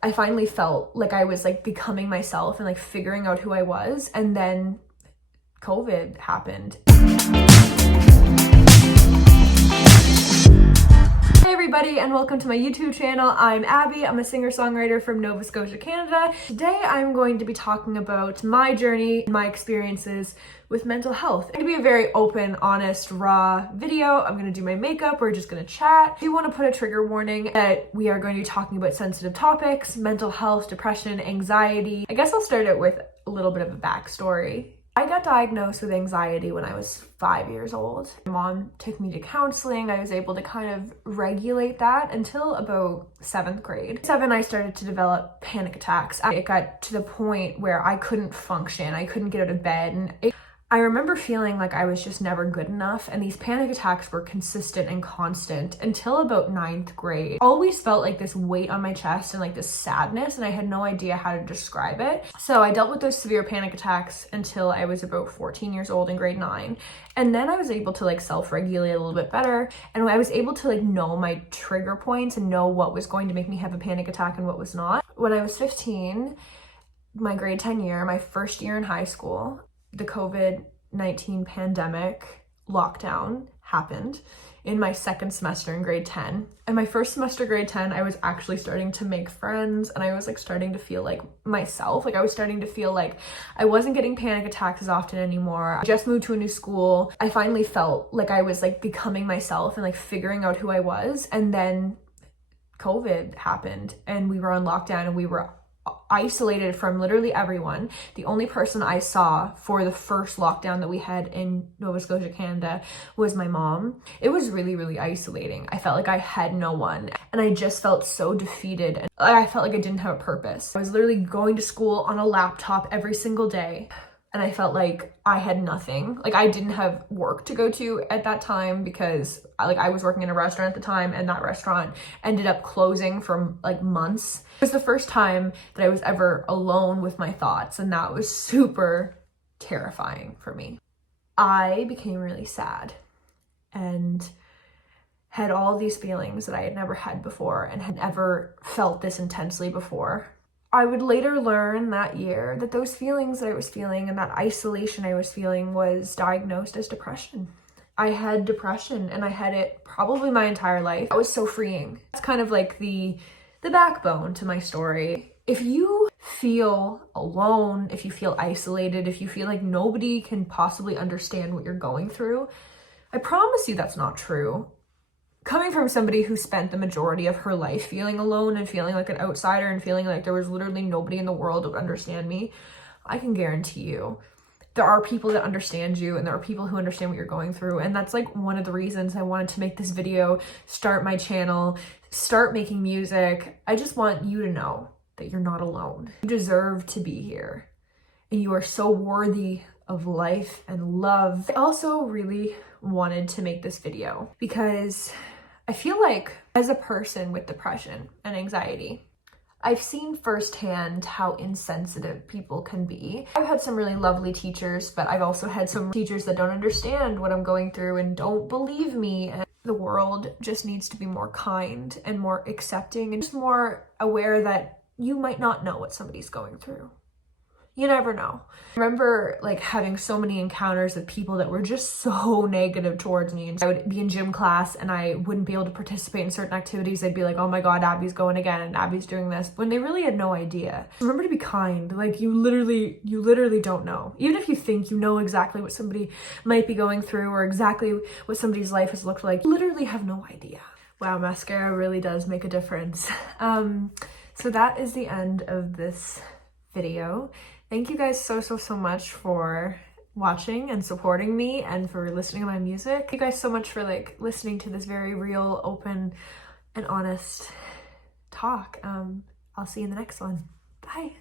I finally felt like I was like becoming myself and like figuring out who I was, and then COVID happened. Hey everybody, and welcome to my YouTube channel. I'm Abby. I'm a singer-songwriter from Nova Scotia, Canada. Today I'm going to be talking about my journey, my experiences with mental health. It's going to be a very open, honest, raw video. I'm going to do my makeup. We're just going to chat. I do want to put a trigger warning that we are going to be talking about sensitive topics, mental health, depression, anxiety. I guess I'll start it with a little bit of a backstory. I got diagnosed with anxiety when I was 5 years old. My mom took me to counseling. I was able to kind of regulate that until about 7th grade. 7, I started to develop panic attacks. It got to the point where I couldn't function. I couldn't get out of bed. And I remember feeling like I was just never good enough, and these panic attacks were consistent and constant until about 9th grade. I always felt like this weight on my chest and like this sadness, and I had no idea how to describe it. So I dealt with those severe panic attacks until I was about 14 years old in grade 9. And then I was able to like self-regulate a little bit better, and I was able to like know my trigger points and know what was going to make me have a panic attack and what was not. When I was 15, my grade 10 year, my first year in high school, the COVID-19 pandemic lockdown happened in my second semester in grade 10. And my first semester, grade 10, I was actually starting to make friends, and I was like starting to feel like myself. Like I was starting to feel like I wasn't getting panic attacks as often anymore. I just moved to a new school. I finally felt like I was like becoming myself and like figuring out who I was. And then COVID happened and we were on lockdown and we were isolated from literally everyone. The only person I saw for the first lockdown that we had in Nova Scotia, Canada was my mom. It was really, really isolating. I felt like I had no one, and I just felt so defeated, and I felt like I didn't have a purpose. I was literally going to school on a laptop every single day, and I felt like I had nothing. Like I didn't have work to go to at that time because I was working in a restaurant at the time, and that restaurant ended up closing for like months. It was the first time that I was ever alone with my thoughts, and that was super terrifying for me. I became really sad and had all these feelings that I had never had before and had never felt this intensely before. I would later learn that year that those feelings that I was feeling and that isolation I was feeling was diagnosed as depression. I had depression, and I had it probably my entire life. It was so freeing. It's kind of like the backbone to my story. If you feel alone, if you feel isolated, if you feel like nobody can possibly understand what you're going through, I promise you that's not true. Coming from somebody who spent the majority of her life feeling alone and feeling like an outsider and feeling like there was literally nobody in the world that would understand me, I can guarantee you there are people that understand you, and there are people who understand what you're going through. And that's like one of the reasons I wanted to make this video, start my channel, start making music. I just want you to know that you're not alone. You deserve to be here, and you are so worthy of life and love. I also really wanted to make this video because I feel like as a person with depression and anxiety, I've seen firsthand how insensitive people can be. I've had some really lovely teachers, but I've also had some teachers that don't understand what I'm going through and don't believe me. And the world just needs to be more kind and more accepting and just more aware that you might not know what somebody's going through. You never know. I remember like having so many encounters with people that were just so negative towards me. And I would be in gym class and I wouldn't be able to participate in certain activities. They'd be like, oh my God, Abby's going again and Abby's doing this, when they really had no idea. Remember to be kind. Like you literally don't know. Even if you think you know exactly what somebody might be going through or exactly what somebody's life has looked like, you literally have no idea. Wow, mascara really does make a difference. So that is the end of this video. Thank you guys so much for watching and supporting me and for listening to my music. Thank you guys so much for like listening to this very real, open, and honest talk. I'll see you in the next one. Bye.